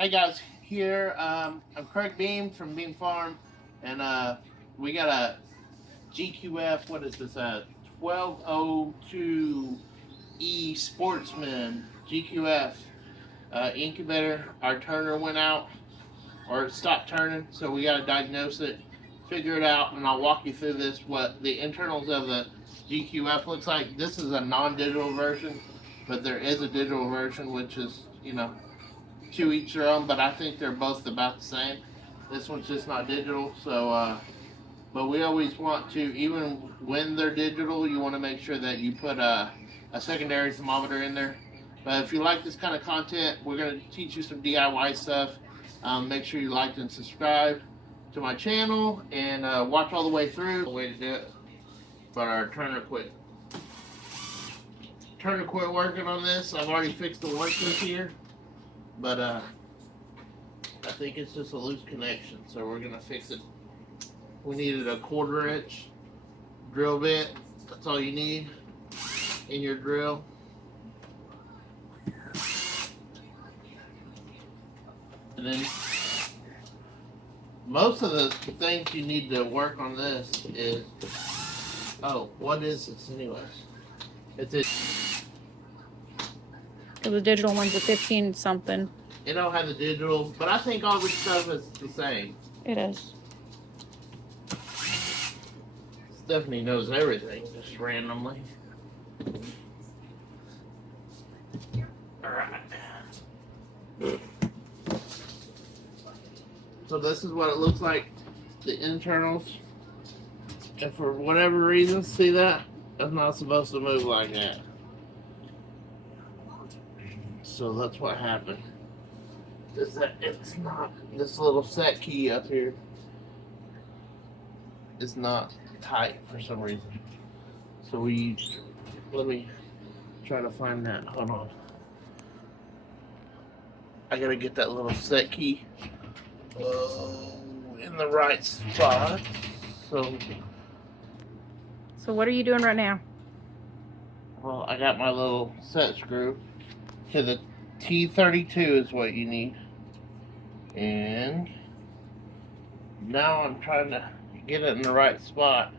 Hey guys, here I'm Craig Beam from Beam Farm, and we got a GQF. What is this? 1202E Sportsman GQF incubator. Our turner went out or it stopped turning, so we got to diagnose it, figure it out, and I'll walk you through this. What the internals of the GQF looks like. This is a non-digital version, but there is a digital version, which is to each their own, but I think they're both about the same. This one's just not digital, so but we always want to, even when they're digital, you want to make sure that you put a secondary thermometer in there. But if you like this kind of content, we're going to teach you some DIY stuff. Make sure you like and subscribe to my channel and watch all the way through. The way to do it, but our turner quit. Turner quit working on this. I've already fixed the one switch here. But I think it's just a loose connection, so we're gonna fix it. We needed a 1/4 inch drill bit. That's all you need in your drill. And then most of the things you need to work on this is, oh, what is this anyways? It's a The digital one's a 15 something. It don't have the digital, but I think all this stuff is the same. It is. Stephanie knows everything, just randomly. Alright. So this is what it looks like, the internals. And for whatever reason, see that? It's not supposed to move like that. So that's what happened. Is that it's not, this little set key up here is not tight for some reason. So let me try to find that. Hold on. I gotta get that little set key in the right spot. So what are you doing right now? Well, I got my little set screw to the T32 is what you need. And now I'm trying to get it in the right spot.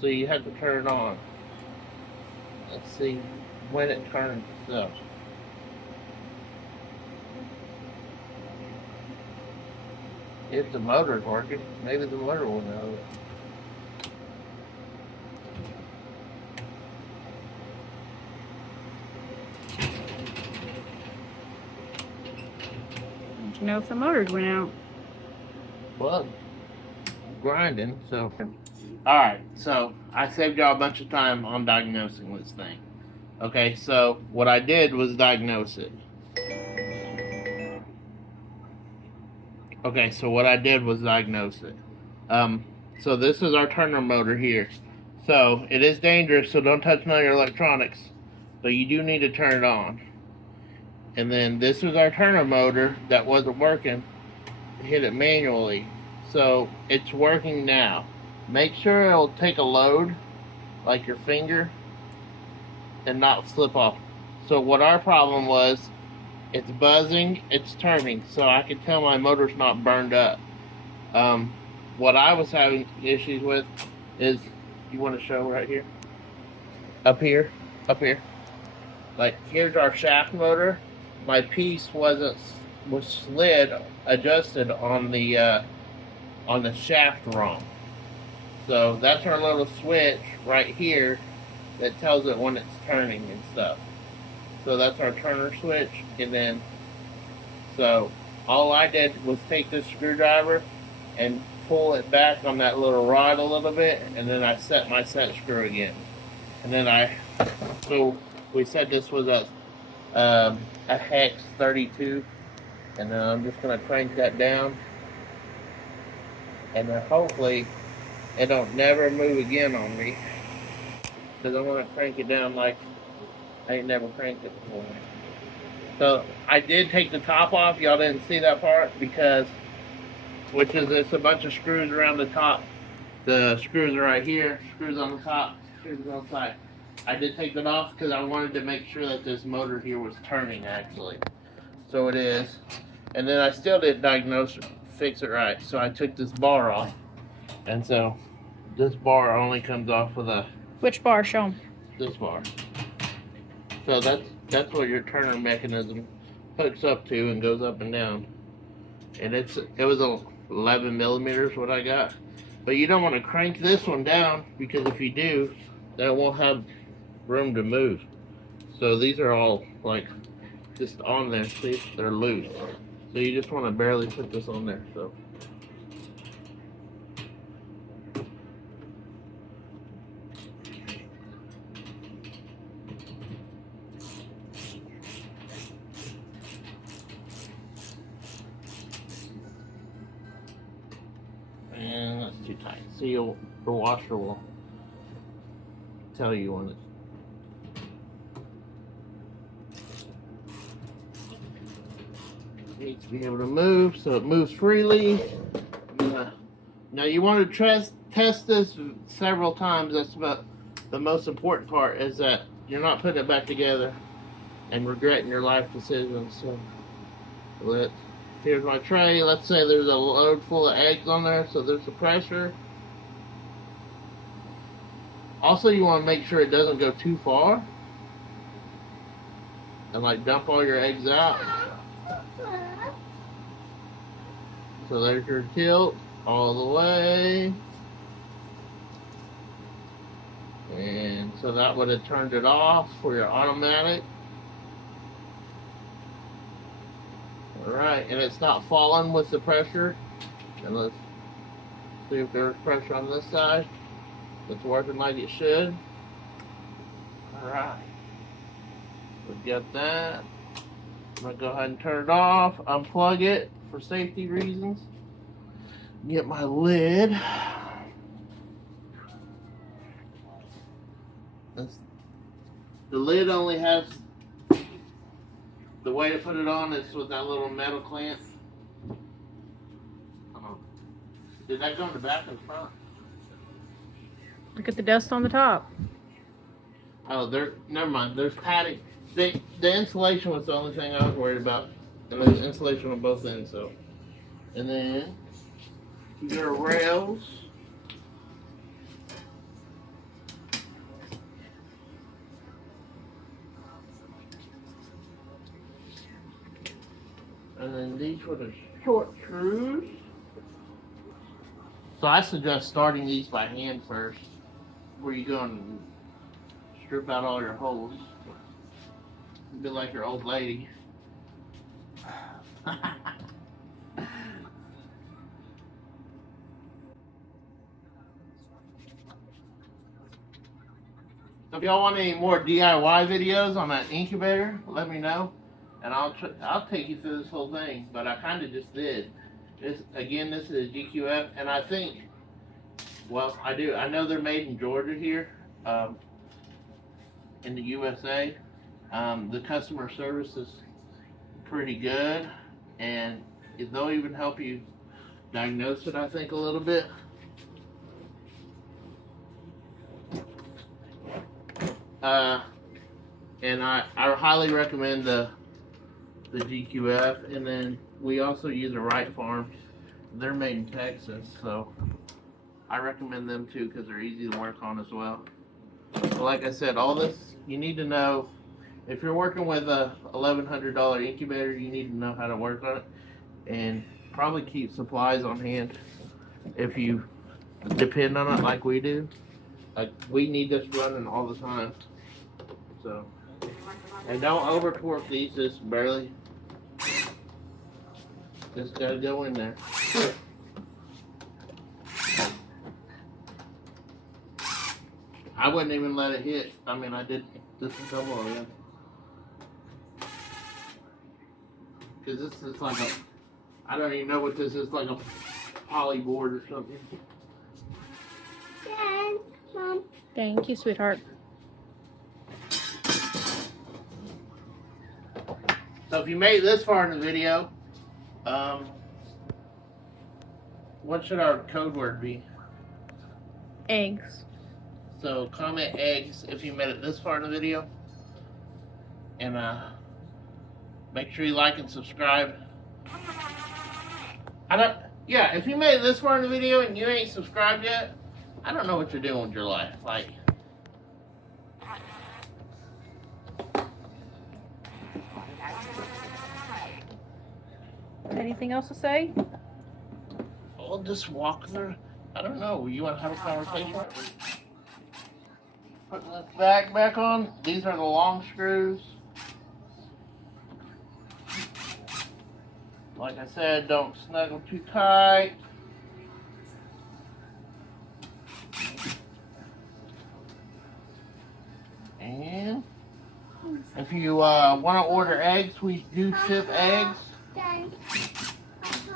So you have to turn it on. Let's see when it turns itself. If the motor's working, maybe the motor will know it. Don't you know if the motors went out? Well, grinding, so. Alright, so I saved y'all a bunch of time on diagnosing this thing. Okay, so what I did was diagnose it. Okay, so what I did was diagnose it. So this is our turner motor here. So it is dangerous, so don't touch none of your electronics. But you do need to turn it on. And then this is our turner motor that wasn't working. Hit it manually. So it's working now. Make sure it'll take a load, like your finger, and not slip off. So what our problem was, it's buzzing, it's turning, so I could tell my motor's not burned up. What I was having issues with is, you want to show right here? Up here. Like, here's our shaft motor. My piece was adjusted on the shaft wrong. So that's our little switch right here that tells it when it's turning and stuff. So that's our turner switch, and then so all I did was take this screwdriver and pull it back on that little rod a little bit, and then I set my set screw again. And then so we said this was a hex 32, and then I'm just gonna crank that down, and then hopefully it don't never move again on me, because I want to crank it down like I ain't never cranked it before. So I did take the top off. Y'all didn't see that part because, which is it's a bunch of screws around the top. The screws are right here. Screws on the top. Screws on the side. I did take that off because I wanted to make sure that this motor here was turning actually. So it is. And then I still didn't fix it right. So I took this bar off. And so this bar only comes off with Which bar? Show 'em. this bar. So that's what your turner mechanism hooks up to and goes up and down. And it was 11 millimeters what I got. But you don't want to crank this one down, because if you do, that won't have room to move. So these are all like just on there. See, they're loose. So you just want to barely put this on there. So. And that's too tight. See, the washer will tell you when it's. Needs to be able to move, so it moves freely. Now you want to test this several times. That's about the most important part, is that you're not putting it back together and regretting your life decisions. So here's my tray. Let's say there's a load full of eggs on there, so there's the pressure. Also, you want to make sure it doesn't go too far and like dump all your eggs out. So there's your tilt all the way. And so that would have turned it off for your automatic. Alright, and it's not falling with the pressure. And let's see if there's pressure on this side. It's working like it should. Alright. We've got that. I'm going to go ahead and turn it off, unplug it for safety reasons. Get my lid. The lid only has, the way to put it on is with that little metal clamp. Did that go in the back and front? Look at the dust on the top. Oh, never mind. There's padding. The insulation was the only thing I was worried about. And there's insulation on both ends, so. And then your rails. And then these were the short screws. So I suggest starting these by hand first, where you go and strip out all your holes. Be like your old lady. So if y'all want any more DIY videos on that incubator, let me know, and I'll take you through this whole thing. But I kind of just did. This is a GQF, and I think, well, I know they're made in Georgia here, in the USA. The customer service is pretty good, and they'll even help you diagnose it, I think, a little bit. And I highly recommend the GQF, and then we also use a Wright Farms. They're made in Texas, so I recommend them too, because they're easy to work on as well. So like I said, all this, you need to know, if you're working with a $1,100 incubator, you need to know how to work on it, and probably keep supplies on hand if you depend on it like we do. Like, we need this running all the time. So, and don't over torque these, just barely. Just gotta go in there. I wouldn't even let it hit. I mean, I did this a couple of them. Because this is like a, I don't even know what this is, like a poly board or something. Dad, Mom. Thank you, sweetheart. So if you made it this far in the video, what should our code word be? Eggs. So comment eggs if you made it this far in the video. And make sure you like and subscribe. I don't. Yeah, if you made it this far in the video and you ain't subscribed yet, I don't know what you're doing with your life. Like, Anything else to say? we'll just walk through. I don't know. You want to have a conversation? Putting this bag back on. These are the long screws. Like I said, don't snuggle too tight. And if you want to order eggs, we do ship eggs.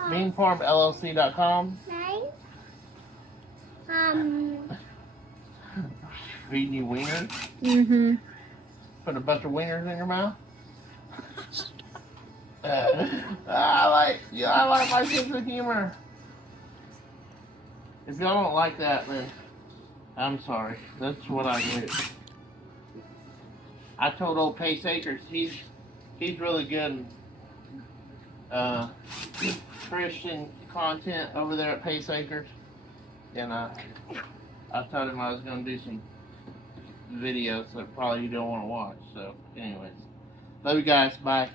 Beanfarmllc.com. Feeding you wieners. Mm-hmm. Put a bunch of wieners in your mouth. I like my sense of humor. If y'all don't like that, then I'm sorry. That's what I do. I told old Pace Acres he's really good Christian content over there at Pace Acres, and I told him I was gonna do some videos that probably you don't want to watch. So, anyways, love you guys. Bye.